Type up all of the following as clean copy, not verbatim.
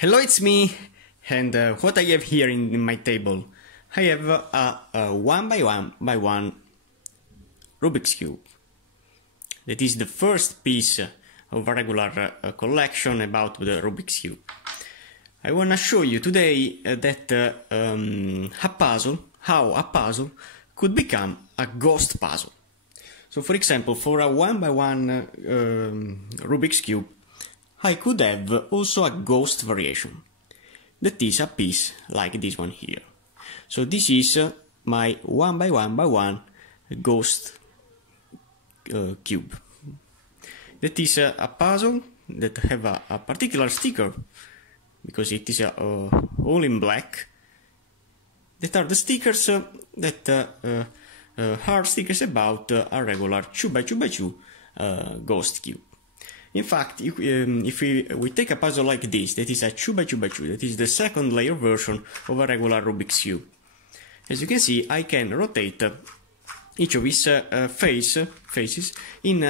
Hello, it's me, and what I have here in my table, I have a 1 by 1 by 1 Rubik's Cube. That is the first piece of a regular collection about the Rubik's Cube. I want to show you today how a puzzle could become a ghost puzzle. So, for example, for a 1 by 1 Rubik's Cube, I could have also a ghost variation. That is a piece like this one here. So this is my 1 by 1 by 1 ghost cube. That is a puzzle that have a particular sticker, because it is all in black. That are the stickers that are stickers about a regular 2 by 2 by 2 ghost cube. In fact, if we take a puzzle like this, that is a 2 by 2 by 2, that is the second layer version of a regular Rubik's Cube. As you can see, I can rotate each of its faces in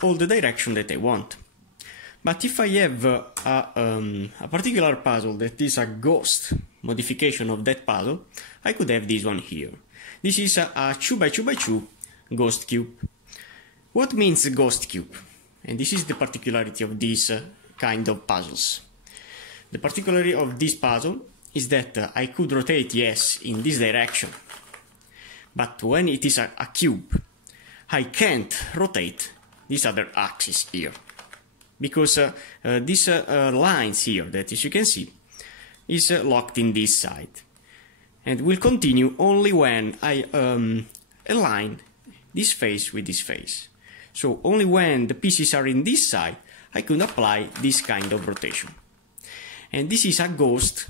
all the direction that I want. But if I have a particular puzzle that is a ghost modification of that puzzle, I could have this one here. This is a 2 by 2 by 2 ghost cube. What means ghost cube? And this is the particularity of this kind of puzzles. The particularity of this puzzle is that I could rotate, yes, in this direction. But when it is a cube, I can't rotate this other axis here. Because these lines here, that as you can see, is locked in this side. And will continue only when I align this face with this face. So only when the pieces are in this side, I could apply this kind of rotation. And this is a ghost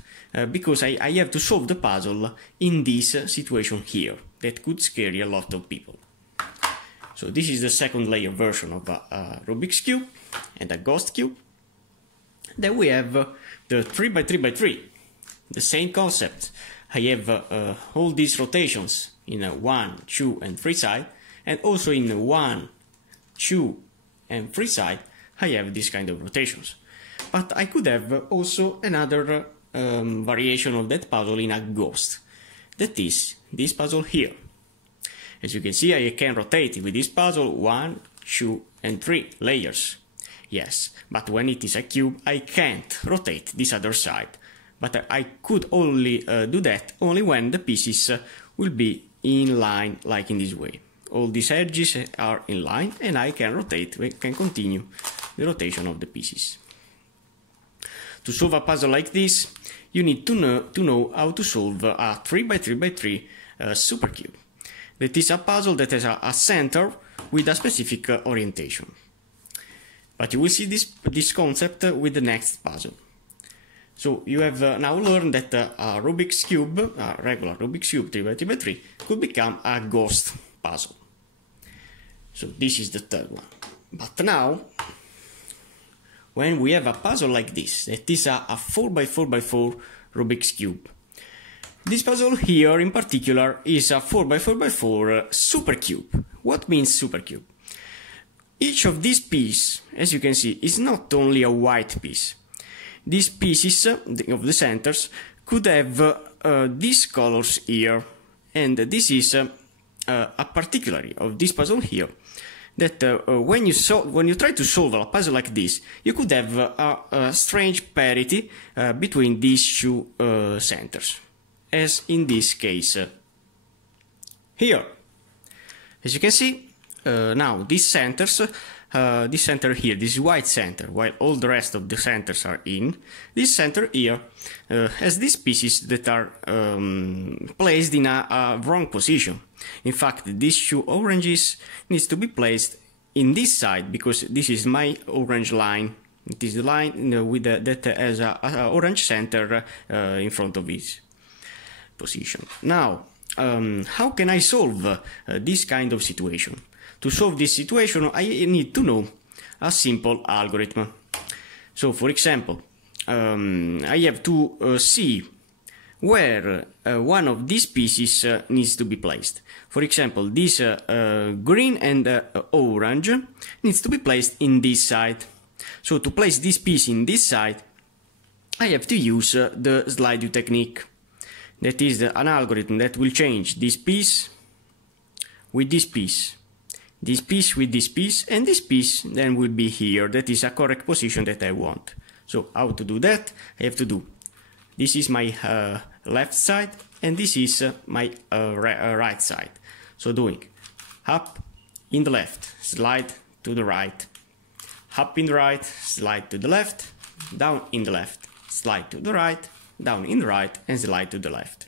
because I have to solve the puzzle in this situation here. That could scare a lot of people. So this is the second layer version of a Rubik's Cube and a ghost cube. Then we have the 3 by 3 by 3. The same concept. I have all these rotations in a 1, 2 and 3 side, and also in a 1, 2 and 3 side, I have this kind of rotations. But I could have also another variation of that puzzle in a ghost. That is this puzzle here. As you can see, I can rotate with this puzzle 1, 2 and 3 layers. Yes, but when it is a cube, I can't rotate this other side. But I could only do that only when the pieces will be in line, like in this way. All these edges are in line, and I can rotate, we can continue the rotation of the pieces. To solve a puzzle like this, you need to know how to solve a 3 by 3 by 3 supercube. That is a puzzle that has a center with a specific orientation. But you will see this concept with the next puzzle. So you have now learned that a Rubik's Cube, a regular Rubik's Cube 3 by 3 by 3, could become a ghost puzzle. So this is the third one. But now, when we have a puzzle like this, that is a 4 by 4 by 4 Rubik's Cube. This puzzle here in particular is a 4 by 4 by 4 supercube. What means supercube? Each of these pieces, as you can see, is not only a white piece. These pieces of the centers could have these colors here, and this is a particularity of this puzzle here, that when you try to solve a puzzle like this, you could have a strange parity between these two centers, as in this case here. As you can see, now these centers, this center here, this white center, while all the rest of the centers are in, this center here has these pieces that are placed in a wrong position. In fact, these two oranges needs to be placed in this side, because this is my orange line. It is the line with that has a orange center in front of its position. Now, how can I solve this kind of situation? To solve this situation, I need to know a simple algorithm. So, for example, I have to see where one of these pieces needs to be placed. For example, this green and orange needs to be placed in this side. So to place this piece in this side, I have to use the slide view technique. That is an algorithm that will change this piece with this piece with this piece, and this piece then will be here. That is a correct position that I want. So how to do that? I have to do, this is my left side and this is my right side. So doing up in the left, slide to the right, up in the right, slide to the left, down in the left, slide to the right, down in the right, and slide to the left.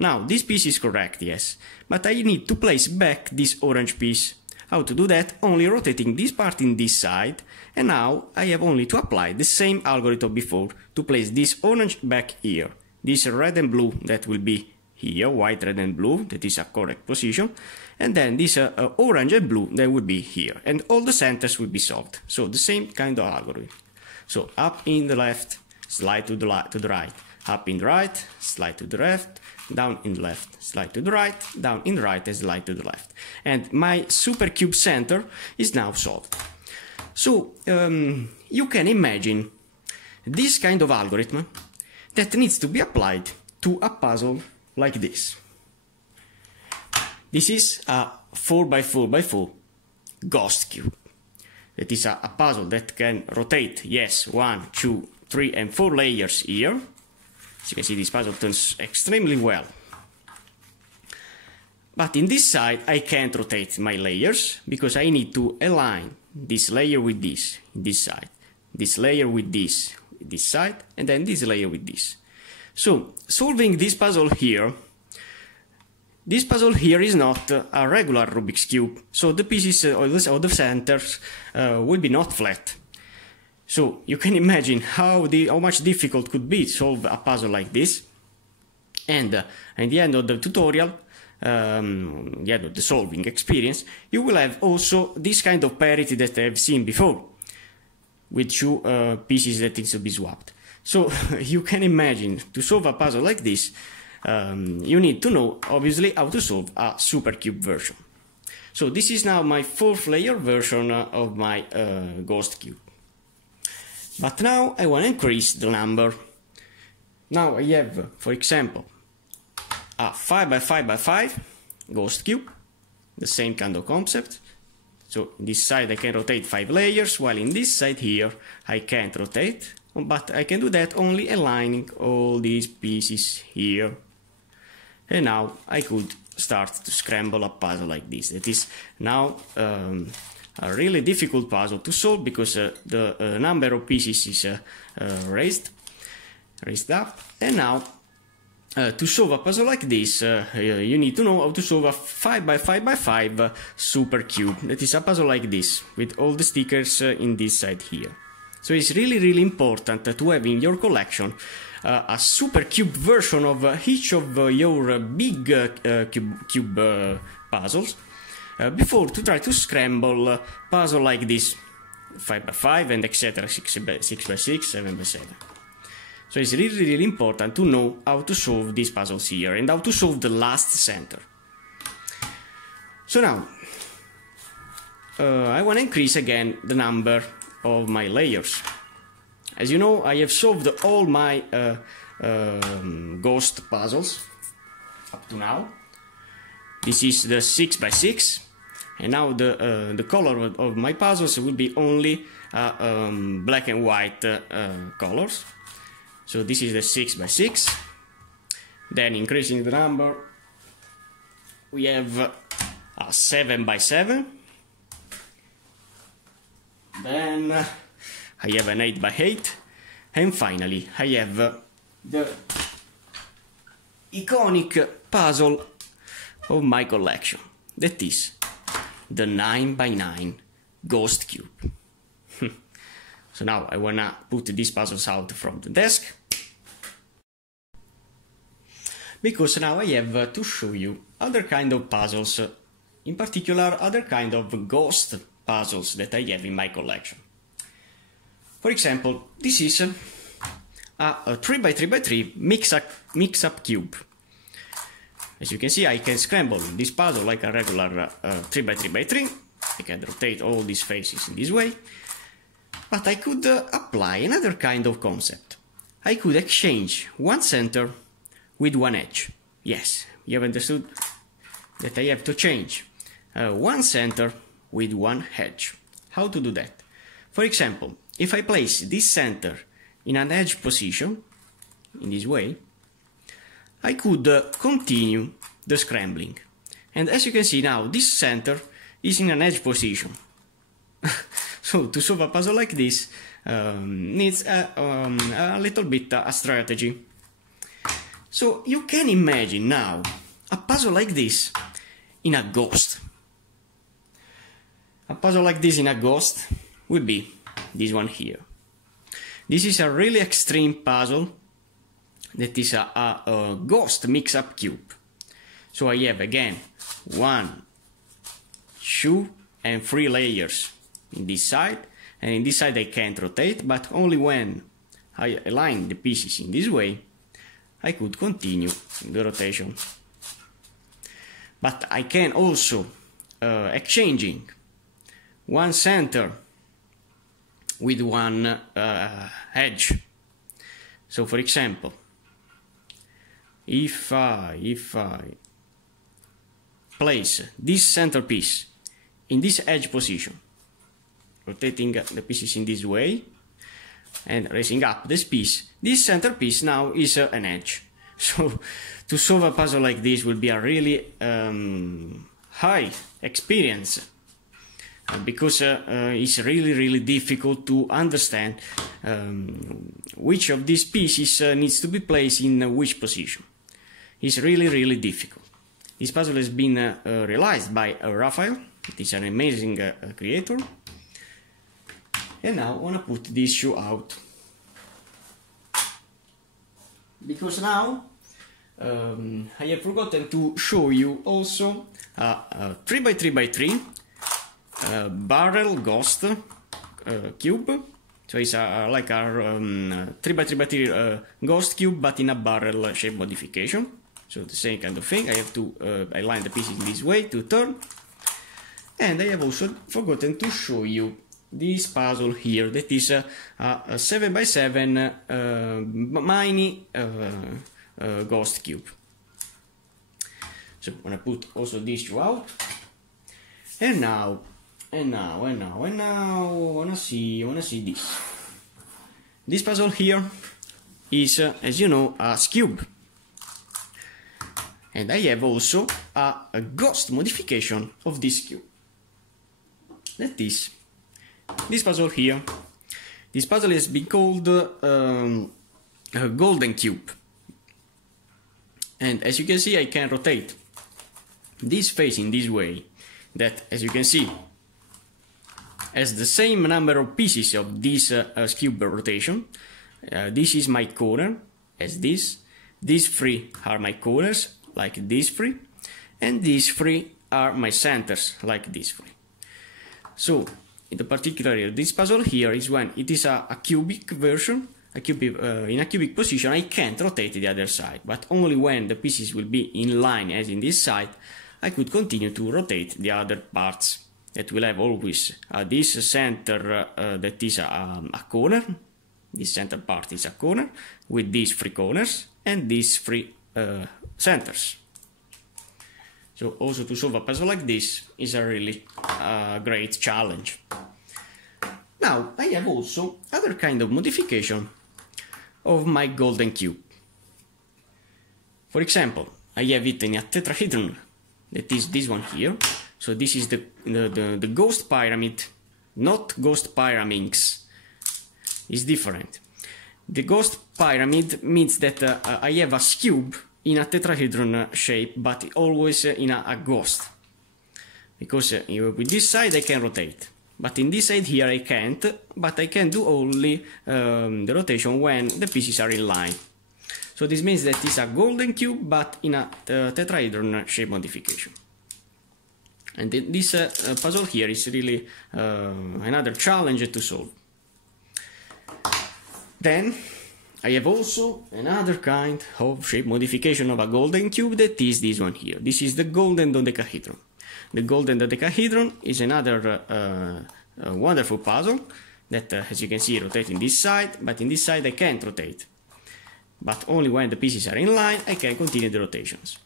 Now this piece is correct, yes, but I need to place back this orange piece. How to do that? Only rotating this part in this side, and now I have only to apply the same algorithm before to place this orange back here, this red and blue that will be here, white, red and blue, that is a correct position, and then this orange and blue that will be here, and all the centers will be solved. So the same kind of algorithm. So up in the left, slide to the right, up in the right, slide to the left, down in the left, slide to the right, down in the right, and slide to the left. And my super cube center is now solved. So you can imagine this kind of algorithm that needs to be applied to a puzzle like this. This is a 4x4x4 ghost cube. That is a puzzle that can rotate, yes, 1, 2, 3, and 4 layers here. As you can see, this puzzle turns extremely well. But in this side, I can't rotate my layers because I need to align this layer with this side, this layer with this side, and then this layer with this. So, solving this puzzle here is not a regular Rubik's Cube, so the pieces or the centers will be not flat. So you can imagine how much difficult could be to solve a puzzle like this. And at the end of the tutorial, the end of the solving experience, you will have also this kind of parity that I have seen before, with two pieces that needs to be swapped. So you can imagine, to solve a puzzle like this, you need to know, obviously, how to solve a supercube version. So this is now my 4th layer version of my ghost cube. But now I want to increase the number. Now I have, for example, a 5x5x5 ghost cube, the same kind of concept. So in this side I can rotate 5 layers, while in this side here I can't rotate, but I can do that only aligning all these pieces here. And now I could start to scramble a puzzle like this. That is now a really difficult puzzle to solve because the number of pieces is raised up. And now to solve a puzzle like this, you need to know how to solve a 5x5x5 super cube. That is a puzzle like this, with all the stickers in this side here. So it's really important to have in your collection a super cube version of each of your big cube puzzles before to try to scramble a puzzle like this, 5x5 and etc, 6x6, 7x7. So it's really important to know how to solve these puzzles here and how to solve the last center. So now I want to increase again the number of my layers. As you know, I have solved all my ghost puzzles up to now. This is the 6x6, and now the color of my puzzles will be only black and white colors. So this is the 6x6. Then increasing the number, we have a 7x7. Then I have an 8x8, and finally I have the iconic puzzle of my collection, that is the 9x9 ghost cube. So now I wanna put these puzzles out from the desk, because now I have to show you other kind of puzzles, in particular other kind of ghost puzzles that I have in my collection. For example, this is a 3x3x3 mix-up cube. As you can see, I can scramble this puzzle like a regular 3x3x3. I can rotate all these faces in this way. But I could apply another kind of concept. I could exchange one center with one edge. Yes, you have understood that I have to change one center with one edge. How to do that? For example, if I place this center in an edge position, in this way, I could continue the scrambling. And as you can see now, this center is in an edge position. So to solve a puzzle like this needs a little bit a strategy. So you can imagine now a puzzle like this in a ghost. A puzzle like this in a ghost would be this one here. This is a really extreme puzzle that is a ghost mix-up cube. So I have again 1, 2 and 3 layers in this side, and in this side I can't rotate, but only when I align the pieces in this way I could continue the rotation. But I can also exchanging one center with one edge. So for example, if I place this centerpiece in this edge position, rotating the pieces in this way and raising up this piece, this centerpiece now is an edge. So to solve a puzzle like this will be a really high experience, because it's really difficult to understand which of these pieces needs to be placed in which position. It's really difficult. This puzzle has been realized by Raphael. It is an amazing creator. And now I want to put this shoe out, because now I have forgotten to show you also a 3x3x3 barrel ghost cube. So it's like a 3x3x3 ghost cube, but in a barrel shape modification. So the same kind of thing. I have to align the pieces in this way to turn. And I have also forgotten to show you this puzzle here, that is a 7x7 mini ghost cube. So I'm gonna put also this two out. And now I wanna see this. This puzzle here is, as you know, a Skewb. And I have also a ghost modification of this cube. That is this puzzle here. This puzzle has been called a golden cube. And as you can see, I can rotate this face in this way, that, as you can see, has the same number of pieces of this Skewb rotation. This is my corner, as this. These 3 are my corners, like these 3. And these 3 are my centers, like these 3. So, in the particular, this puzzle here is when it is a cubic version, in a cubic position. I can't rotate the other side, but only when the pieces will be in line, as in this side, I could continue to rotate the other parts. That will have always this center that is a corner. This center part is a corner with these 3 corners and these 3 centers. So also to solve a puzzle like this is a really great challenge. Now I have also other kind of modification of my golden cube. For example, I have it in a tetrahedron, that is this one here. So this is the ghost pyramid, not ghost Pyraminx. It's different. The ghost pyramid means that I have a Skewb in a tetrahedron shape, but always in a ghost. Because with this side I can rotate, but in this side here I can't, but I can do only the rotation when the pieces are in line. So this means that it's a golden cube, but in a tetrahedron shape modification. And this puzzle here is really another challenge to solve. Then I have also another kind of shape modification of a golden cube, that is this one here. This is the golden dodecahedron. The golden dodecahedron is another wonderful puzzle that, as you can see, rotates in this side, but in this side I can't rotate. but only when the pieces are in line I can continue the rotations.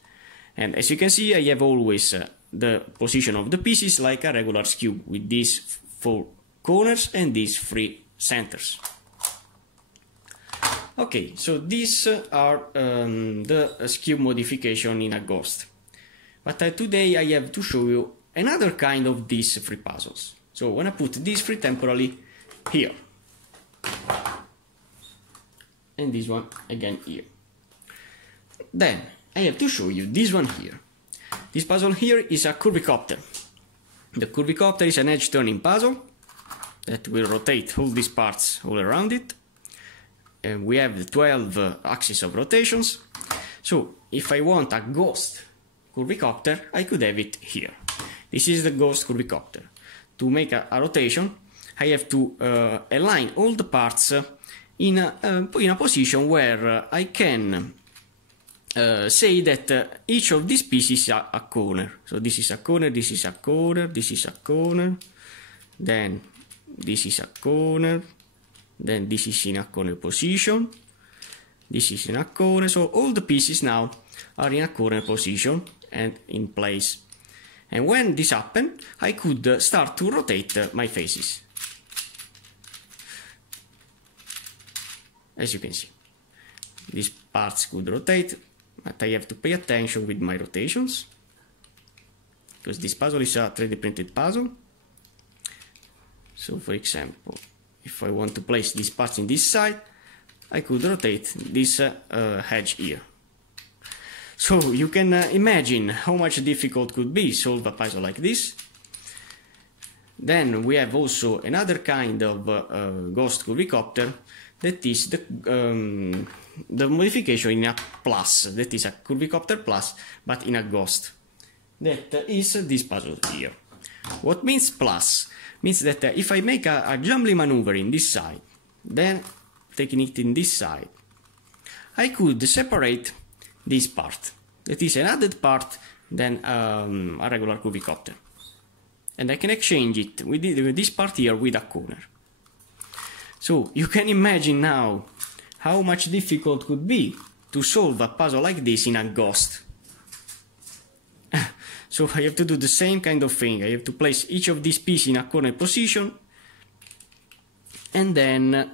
And as you can see, I have always the position of the pieces like a regular Skewb, with these 4 corners and these 3 centers. Okay, so these are the Skewb modification in a ghost. But today I have to show you another kind of these 3 puzzles. So when I put these 3 temporarily here, and this one again here, then I have to show you this one here. This puzzle here is a Curvy Copter. The Curvy Copter is an edge turning puzzle that will rotate all these parts all around it. And we have 12 axes of rotations. So if I want a ghost Curvy Copter, I could have it here. This is the ghost Curvy Copter. To make a rotation, I have to align all the parts in a position where I can say that each of these pieces is a corner. So this is a corner, this is a corner, this is a corner, then this is a corner, then this is in a corner position, this is in a corner. So all the pieces now are in a corner position and in place. And when this happens, I could start to rotate my faces. As you can see, these parts could rotate, but I have to pay attention with my rotations, because this puzzle is a 3D printed puzzle. So for example, if I want to place these parts in this side, I could rotate this edge here. So you can imagine how much difficult could be solve a puzzle like this. Then we have also another kind of ghost Curvy Copter, that is the modification in a plus, that is a Curvy Copter plus, but in a ghost. That is this puzzle here. What means plus? Means that if I make a jumbly maneuver in this side, then taking it in this side, I could separate this part. That is an added part than a regular Curvy Copter. And I can exchange it with this part here with a corner. So you can imagine now how much difficult could be to solve a puzzle like this in a ghost. So I have to do the same kind of thing. I have to place each of these pieces in a corner position, and then,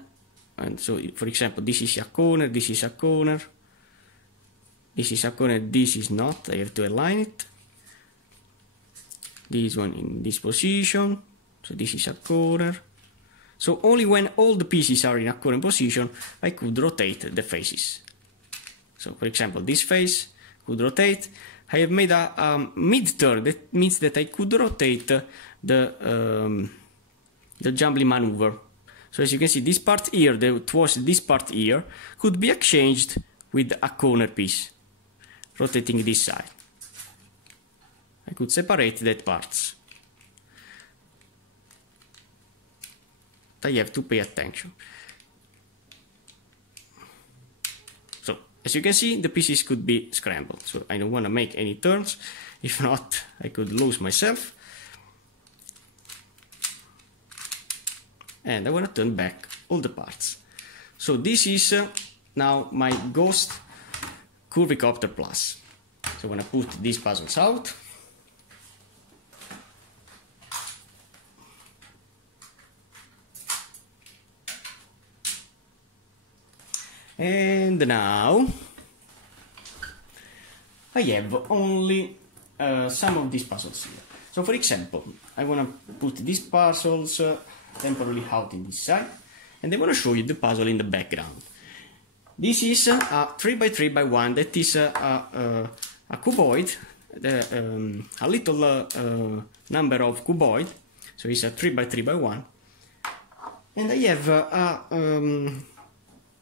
so for example, this is a corner, this is a corner, this is a corner, this is not. I have to align it. This one in this position, so this is a corner. So only when all the pieces are in a corner position, I could rotate the faces. So for example, this face could rotate. I have made a mid-turn, that means that I could rotate the jumbly maneuver. So as you can see, this part here, that was this part here, could be exchanged with a corner piece, rotating this side. I could separate that parts. I have to pay attention. So as you can see, the pieces could be scrambled. So I don't want to make any turns. If not, I could lose myself. And I want to turn back all the parts. So this is now my ghost Curvy Copter Plus. So when I put these puzzles out, and now I have only some of these puzzles here. So for example, I want to put these puzzles temporarily out in this side, and I want to show you the puzzle in the background. This is a 3x3x1, that is a cuboid, a little number of cuboid, so it's a 3x3x1, and I have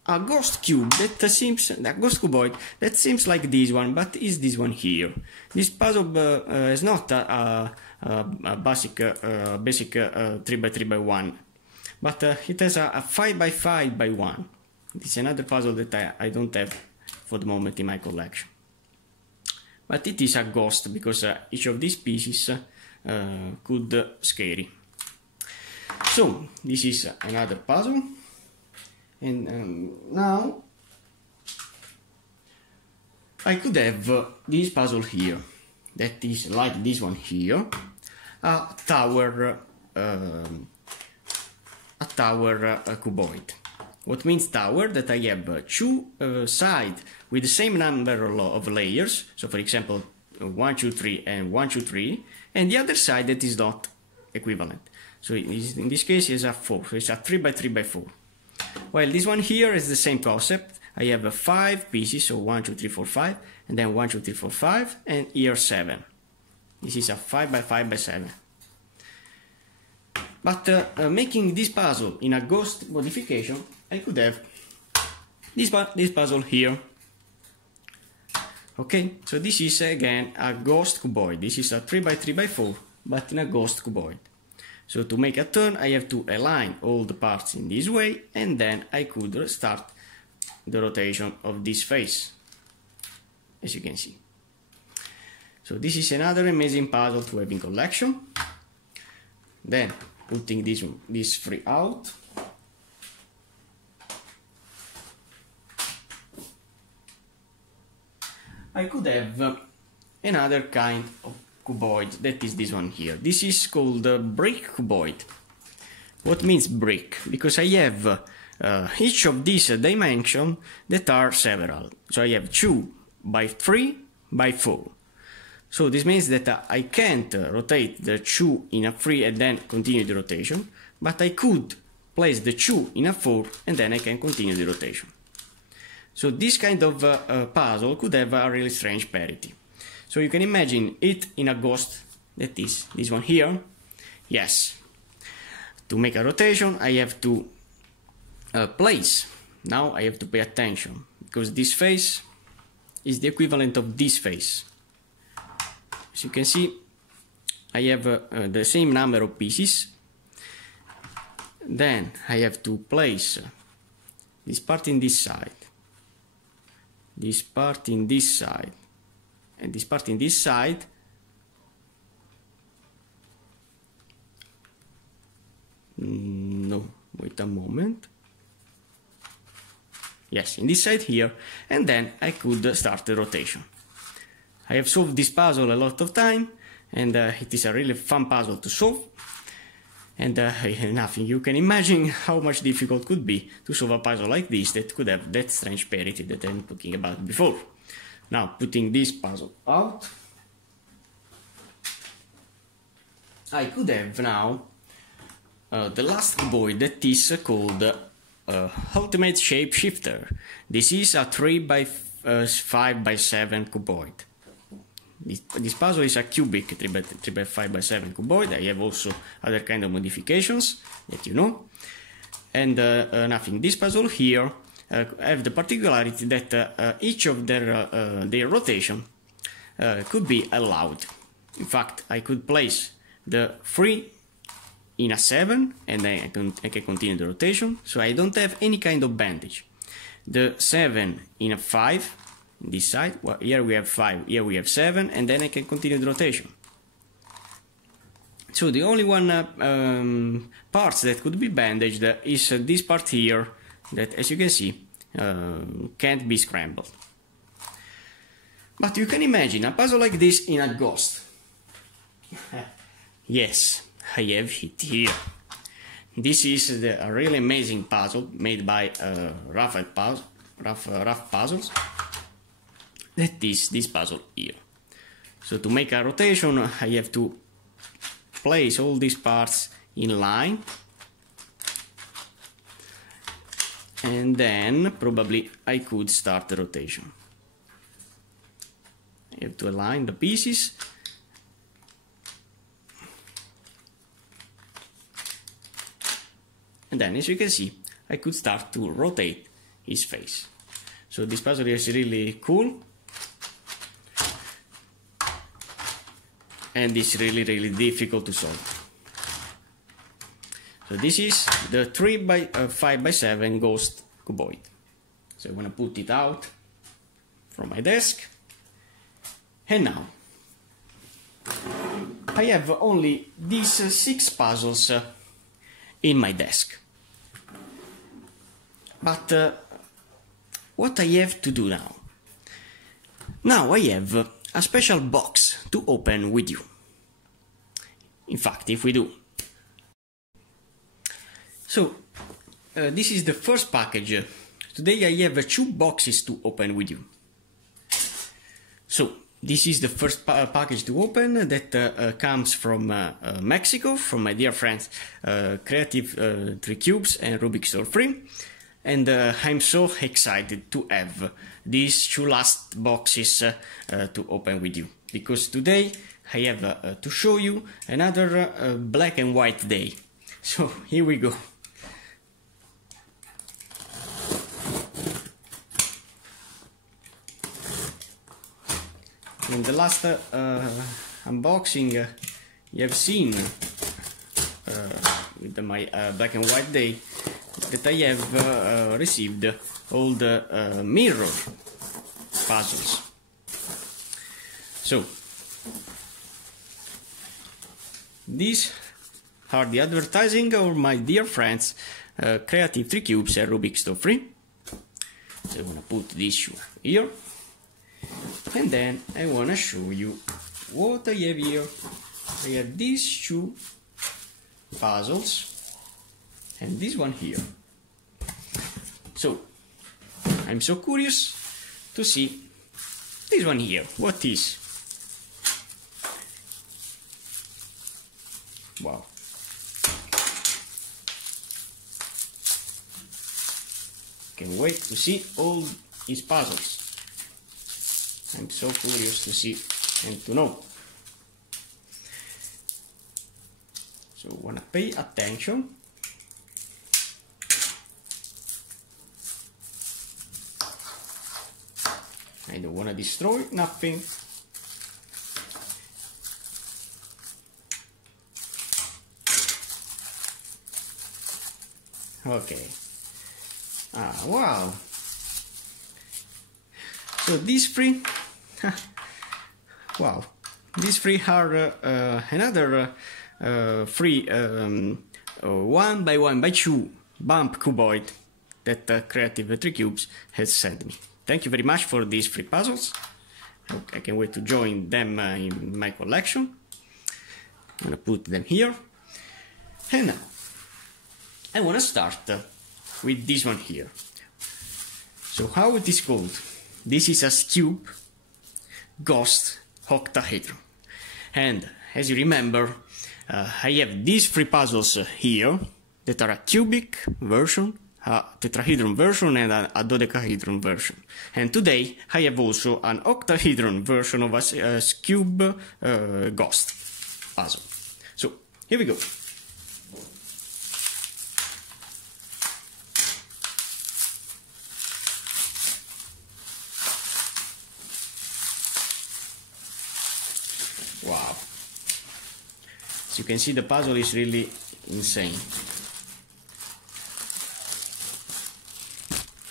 a ghost cube that seems, a ghost cuboid that seems like this one, but is this one here. This puzzle is not a basic 3x3x1, but it has a 5x5x1. It's another puzzle that I don't have for the moment in my collection. But it is a ghost because each of these pieces could scary. So this is another puzzle. And now I could have this puzzle here, that is like this one here, a tower cuboid. What means tower? That I have two sides with the same number of layers, so for example 1, 2, 3 and 1, 2, 3, and the other side that is not equivalent. So in this case it's a 4, so it's a 3 by 3 by 4. While this one here is the same concept. I have 5 pieces, so 1, 2, 3, 4, 5, and then 1, 2, 3, 4, 5, and here 7. This is a 5 by 5 by 7. But making this puzzle in a ghost modification, I could have this puzzle here. Okay, so this is again a ghost cuboid. This is a 3 by 3 by 4, but in a ghost cuboid. So to make a turn, I have to align all the parts in this way, and then I could start the rotation of this face, as you can see. So this is another amazing puzzle to have in collection. Then putting this three out. I could have another kind of cuboid, that is this one here. This is called the brick cuboid. What means brick? Because I have each of these dimensions that are several. So I have 2 by 3 by 4. So this means that I can't rotate the 2 in a 3 and then continue the rotation, but I could place the 2 in a 4 and then I can continue the rotation. So this kind of puzzle could have a really strange parity. So you can imagine it in a ghost, that is this one here. Yes. To make a rotation, I have to place. Now I have to pay attention, because this face is the equivalent of this face. As you can see, I have the same number of pieces. Then I have to place this part in this side, this part in this side, and this part in this side. No, wait a moment. Yes, in this side here, and then I could start the rotation. I have solved this puzzle a lot of time, and it is a really fun puzzle to solve. And nothing, you can imagine how much difficult could be to solve a puzzle like this that could have that strange parity that I'm talking about before. Now, putting this puzzle out, I could have now the last cuboid, that is called Ultimate Shapeshifter. This is a 3 by 5 by 7 cuboid. This puzzle is a cubic 3 by 5 by 7 cuboid. I have also other kind of modifications that you know. And nothing. This puzzle here have the particularity that each of their rotation could be allowed. In fact, I could place the 3 in a 7 and then I can continue the rotation, so I don't have any kind of bandage. The 7 in a 5, this side, well, here we have 5, here we have 7, and then I can continue the rotation. So the only one parts that could be bandaged is this part here, that, as you can see, can't be scrambled. But you can imagine a puzzle like this in a ghost. Yes, I have it here. This is a really amazing puzzle made by Rough Puzzles. That is this puzzle here. So to make a rotation, I have to place all these parts in line, and then probably I could start the rotation. I have to align the pieces. And then, as you can see, I could start to rotate his face. So this puzzle is really cool. And it's really difficult to solve. So this is the 3 by 5 by 7 ghost cuboid. So I'm gonna put it out from my desk. And now I have only these 6 puzzles in my desk. But what I have to do now? Now I have a special box to open with you. In fact, if we do. So, this is the first package. Today I have 2 boxes to open with you. So, this is the first package to open that comes from Mexico, from my dear friends Creative 3 Cubes and Rubik's Store Free. And I'm so excited to have these 2 last boxes to open with you. Because today I have to show you another black and white day. So here we go. In the last unboxing you have seen with my black and white day that I have received all the mirror puzzles. So these are the advertising of my dear friends Creative 3 Cubes and Rubik's Store Free. So I'm gonna put this here. And then I want to show you what I have here. I have these 2 puzzles and this one here. So I'm so curious to see this one here. What is? Wow. Can't wait to see all these puzzles. I'm so curious to see and to know. So wanna pay attention. I don't wanna destroy nothing. Okay. Ah, wow. So these 3 wow, these 3 are another 3 1 by 1 by 2 bump cuboid that Creative 3 Cubes has sent me. Thank you very much for these 3 puzzles. I can't wait to join them in my collection. I'm gonna put them here. And now I wanna start with this one here. So how it is called? This is a Skewb Ghost Octahedron. And as you remember, I have these 3 puzzles here that are a cubic version, a tetrahedron version and a dodecahedron version. And today I have also an octahedron version of a Skewb Ghost puzzle. So here we go. Wow. As you can see, the puzzle is really insane.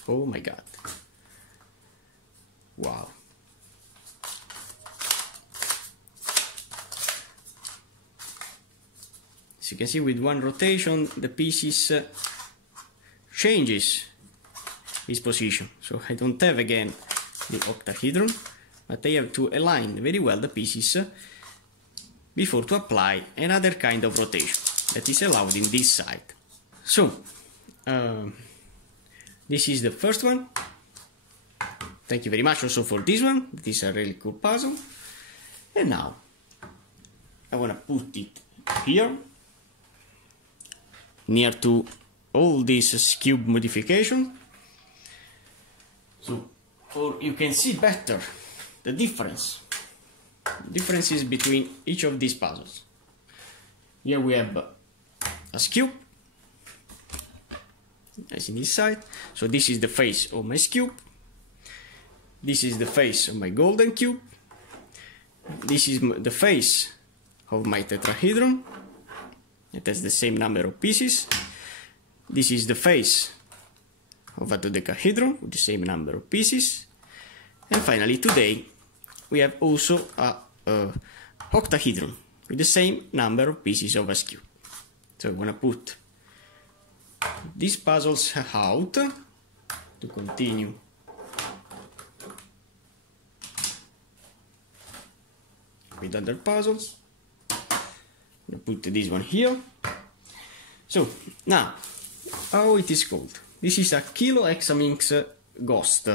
Oh my god. Wow. As you can see, with one rotation the pieces changes its position. So I don't have again the octahedron, but I have to align very well the pieces before to apply another kind of rotation that is allowed in this side. So this is the first one. Thank you very much also for this one. This is a really cool puzzle. And now I want to put it here near to all this Skewb modification, so you can see better the differences between each of these puzzles. Here we have a Skewb, as in this side. So this is the face of my Skewb. This is the face of my golden cube. This is the face of my tetrahedron. It has the same number of pieces. This is the face of a dodecahedron with the same number of pieces. And finally, today we have also a octahedron with the same number of pieces of a Skewb. So I want to put these puzzles out to continue with other puzzles. I put this one here. So now, how it is called? This is a Kilo Hexaminx Ghost.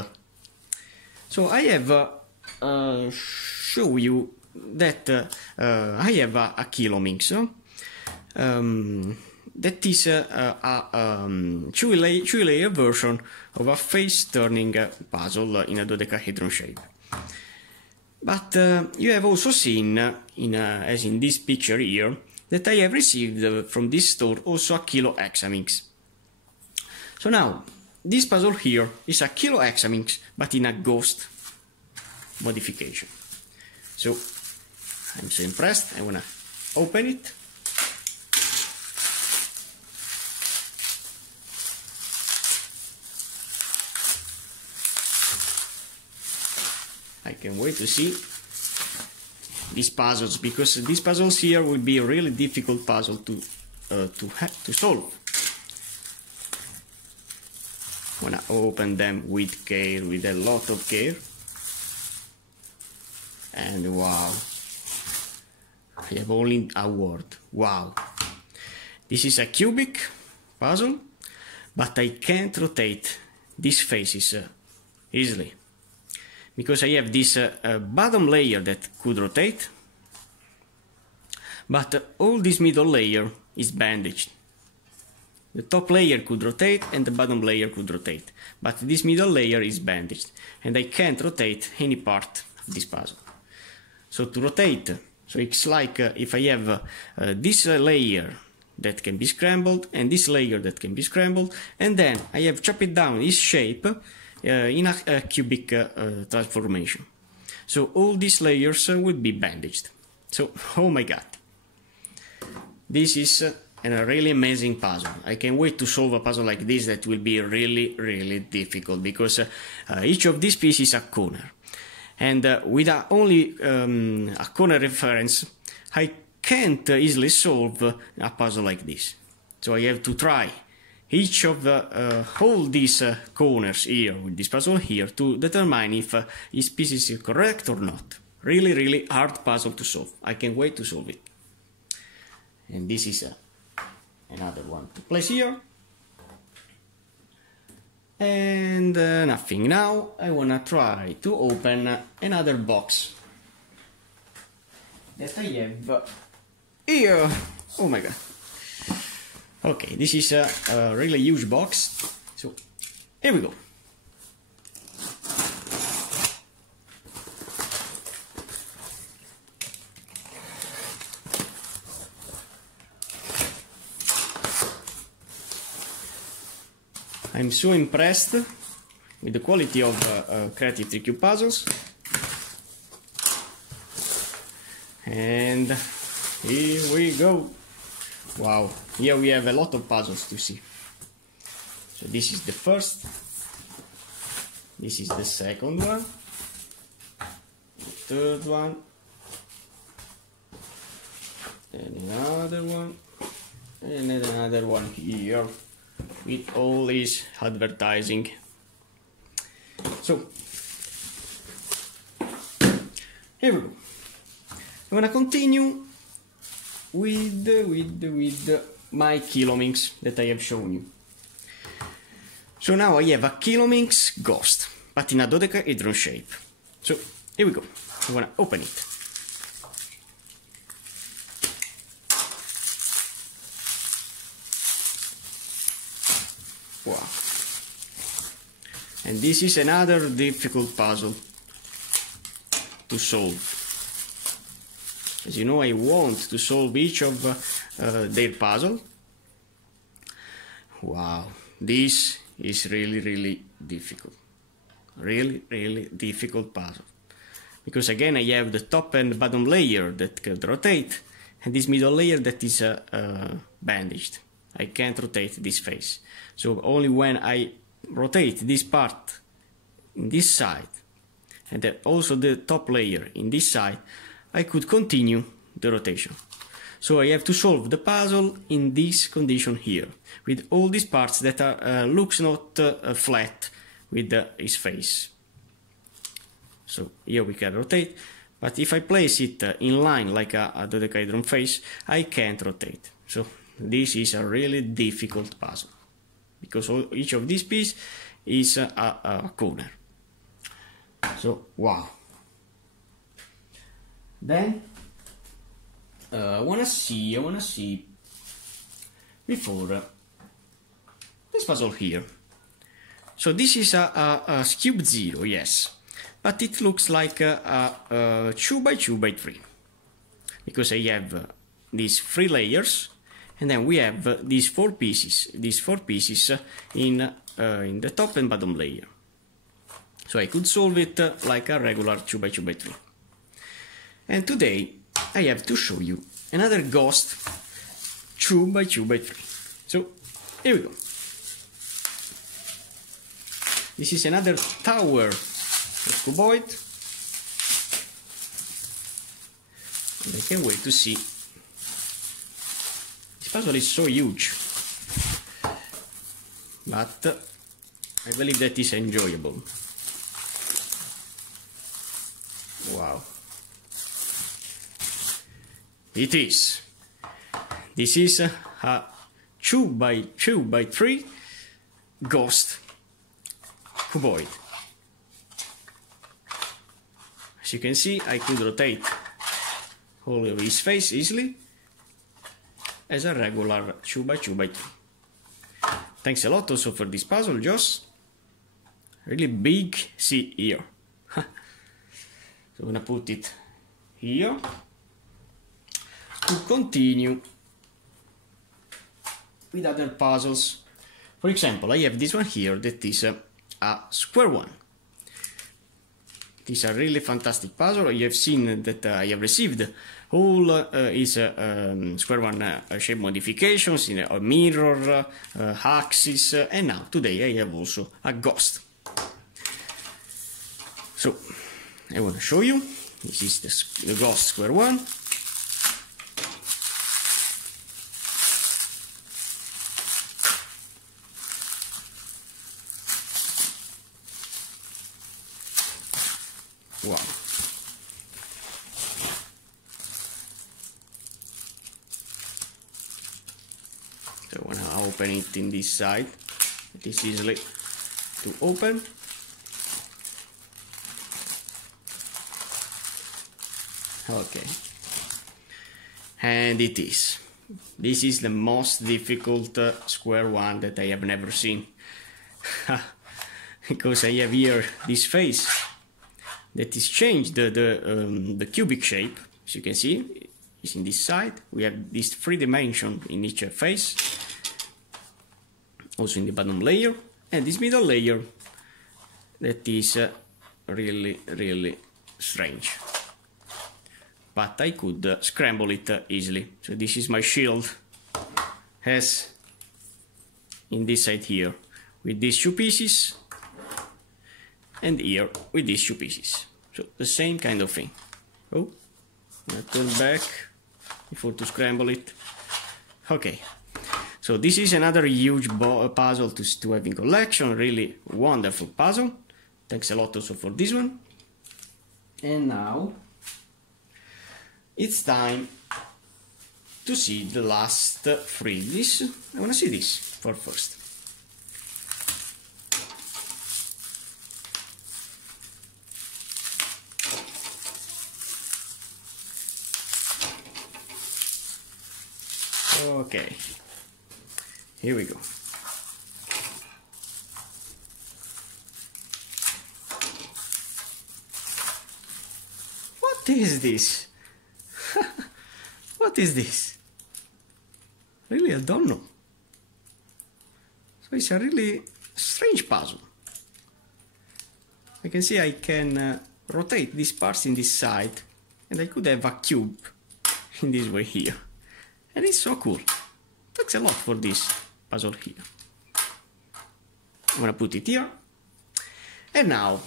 So I have show you that I have a Kilo Minx that is a two-layer version of a face-turning puzzle in a dodecahedron shape. But you have also seen, as in this picture here, that I have received from this store also a Kilo Hexaminx. So now, this puzzle here is a Kilo Hexaminx, but in a ghost modification. So, I'm so impressed, I wanna open it. I can't wait to see these puzzles, because these puzzles here will be a really difficult puzzle to solve. I wanna open them with care, with a lot of care. And wow, I have only a word, wow. This is a cubic puzzle, but I can't rotate these faces easily, because I have this bottom layer that could rotate, but all this middle layer is bandaged. The top layer could rotate and the bottom layer could rotate, but this middle layer is bandaged, and I can't rotate any part of this puzzle. So to rotate, so it's like if I have this layer that can be scrambled and this layer that can be scrambled, and then I have chopped down this shape in a cubic transformation. So all these layers will be bandaged. So, oh my god, this is a really amazing puzzle. I can't wait to solve a puzzle like this that will be really difficult, because each of these pieces is a corner. And with only a corner reference, I can't easily solve a puzzle like this. So I have to try each of all these corners here with this puzzle here to determine if each piece is correct or not. Really hard puzzle to solve. I can't wait to solve it. And this is another one to place here. And nothing. Now I wanna try to open another box that I have here. Oh my god. Okay, this is a really huge box. So here we go. I'm so impressed with the quality of Creative 3Cube puzzles. And here we go. Wow, here we have a lot of puzzles to see. So this is the first. This is the second one. The third one. And another one. And another one here, with all this advertising. So here we go. I'm gonna continue with my Kilominx that I have shown you. So now I have a Kilominx Ghost, but in a dodecahedron shape. So here we go. I'm gonna open it. Wow. And this is another difficult puzzle to solve. As you know, I want to solve each of their puzzle. Wow, this is really difficult. Really difficult puzzle. Because again, I have the top and bottom layer that can rotate, and this middle layer that is bandaged. I can't rotate this face. So only when I rotate this part in this side, and then also the top layer in this side, I could continue the rotation. So I have to solve the puzzle in this condition here, with all these parts that are looks not flat with his face. So here we can rotate, But if I place it in line like a dodecahedron face, I can't rotate. So this is a really difficult puzzle, because each of these pieces is a corner. So wow. Then I wanna see before this puzzle here. So this is a Skewb 0, yes, but it looks like a 2x2x3, because I have these 3 layers, and then we have these 4 pieces. These 4 pieces in the top and bottom layer. So I could solve it like a regular 2x2x3. And today I have to show you another ghost 2x2x3. So here we go. This is another tower of cuboid, and I can't wait to see. This puzzle is so huge, but I believe that is enjoyable. Wow. It is. This is a 2x2x3 ghost cuboid. As you can see, I could rotate all of his face easily as a regular 2x2x3. Thanks a lot also for this puzzle, Joss. Really big. See here. So I'm gonna put it here to continue with other puzzles. For example, I have this one here that is a square one. It is a really fantastic puzzle. You have seen that I have received all his square one shape modifications in a mirror, axis, and now today I have also a ghost. So I want to show you. This is the ghost square one. Wow. So when I open it in this side, it is easily to open. Okay. And it is. This is the most difficult square one that I have never seen. Because I have here this face that is changed the cubic shape. As you can see, it's in this side. We have this 3 dimension in each face, also in the bottom layer, and this middle layer that is really strange. But I could scramble it easily. So this is my shield, has in this side here with these 2 pieces, and here with these 2 pieces. So the same kind of thing. Oh, I turn back before to scramble it. Okay, so this is another huge puzzle to have in collection. Really wonderful puzzle. Thanks a lot also for this one. And now it's time to see the last 3. This, I want to see this for first. Okay, here we go. What is this? What is this? Really, I don't know. So it's a really strange puzzle. I can see I can rotate these parts in this side, and I could have a cube in this way here. And it's so cool. Thanks a lot for this puzzle here. I'm gonna put it here. And now.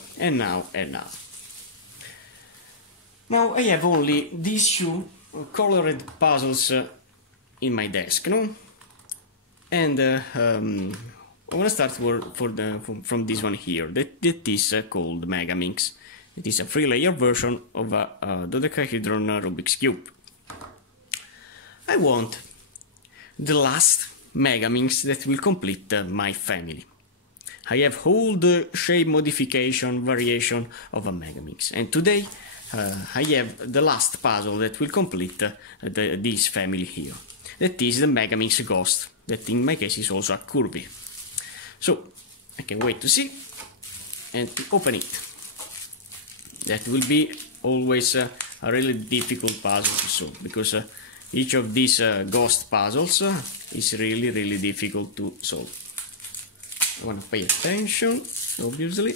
Now I have only these 2 colored puzzles in my desk, no? And I'm gonna start from this one here. That is called Megaminx. It is a 3-layer version of a dodecahedron Rubik's Cube. I want the last Megaminx that will complete my family. I have all the shape modification variation of a Megaminx, and today I have the last puzzle that will complete this family here. That is the Megaminx Ghost, that in my case is also a Curvy. So I can wait to see and to open it. That will be always a really difficult puzzle to solve, because each of these ghost puzzles is really difficult to solve. I want to pay attention, obviously.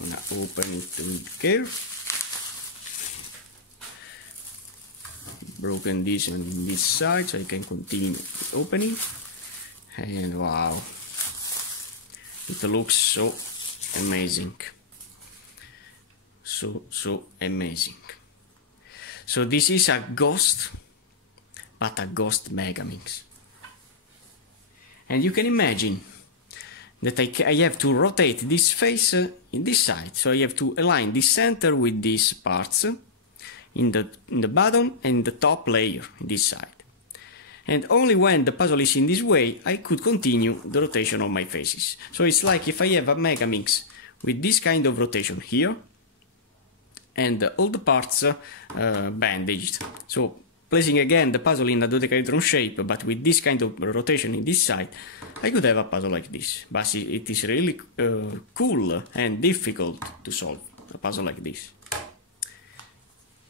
I'm going to open it with care. Broken this on this side, so I can continue opening. And wow, it looks so amazing. So amazing. So this is a ghost, but a ghost Megaminx. And you can imagine that I have to rotate this face in this side. So I have to align the center with these parts in the bottom and the top layer in this side. And only when the puzzle is in this way, I could continue the rotation of my faces. So it's like if I have a Megaminx with this kind of rotation here, and all the parts bandaged. So placing again the puzzle in a dodecahedron shape, but with this kind of rotation in this side, I could have a puzzle like this. But it is really cool and difficult to solve a puzzle like this.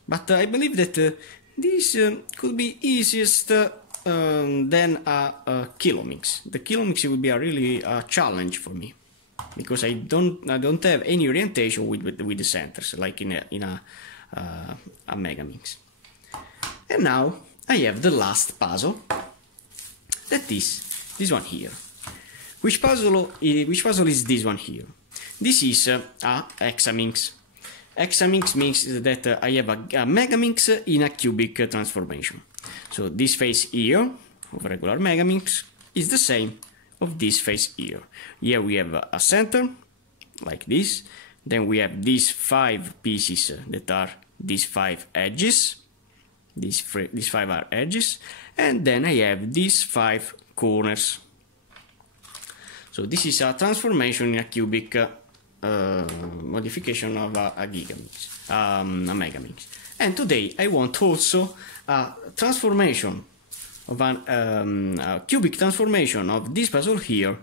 But I believe that this could be easiest than a Kilomix. The Kilomix will be a really challenge for me, because I don't have any orientation with the centers like in a Megaminx. And now I have the last puzzle, that is this one here. Which puzzle is this one here? This is a Hexaminx. Hexaminx means that I have a Megaminx in a cubic transformation. So this face here of regular Megaminx is the same of this face here. Here we have a center like this. Then we have these 5 pieces that are these 5 edges. These 5 are edges, and then I have these 5 corners. So this is a transformation in a cubic modification of a Megaminx. And today I want also a transformation of a cubic transformation of this puzzle here.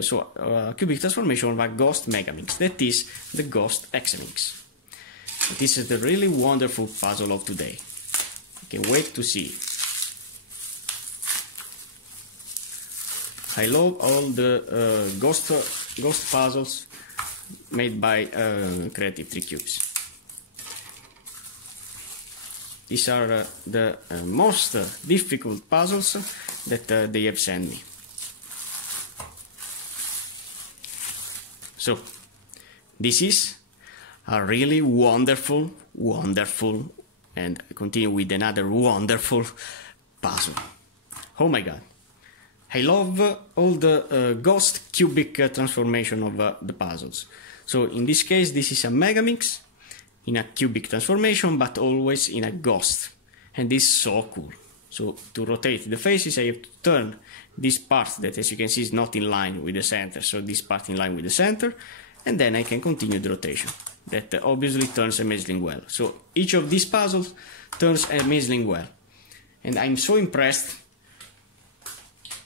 So a cubic transformation of a ghost Megaminx, that is the ghost Hexaminx. This is the really wonderful puzzle of today. I can wait to see. I love all the ghost puzzles made by Creative 3 Cubes. These are the most difficult puzzles that they have sent me. So, this is a really wonderful, and I continue with another wonderful puzzle. Oh my god. I love all the ghost cubic transformation of the puzzles. So in this case, this is a Megaminx in a cubic transformation, but always in a ghost. And this is so cool. So to rotate the faces, I have to turn this part that, as you can see, is not in line with the center. So this part in line with the center, and then I can continue the rotation. That obviously turns amazingly well. So each of these puzzles turns amazingly well. And I'm so impressed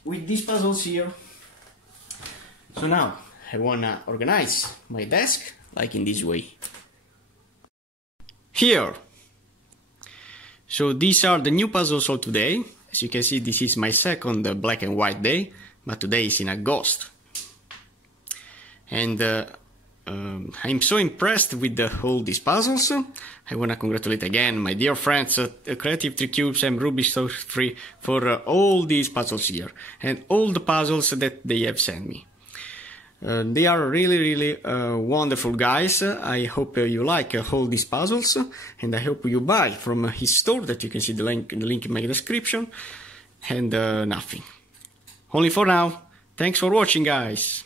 with these puzzles here. So now I wanna organize my desk like in this way. Here. So these are the new puzzles of today. As you can see, this is my second black and white day, but today is in a ghost. And I'm so impressed with all these puzzles. I want to congratulate again my dear friends at Creative 3 Cubes and Rubik's 3 for all these puzzles here and all the puzzles that they have sent me. They are really wonderful guys. I hope you like all these puzzles, and I hope you buy from his store that you can see the link in my description. And nothing. Only for now. Thanks for watching, guys!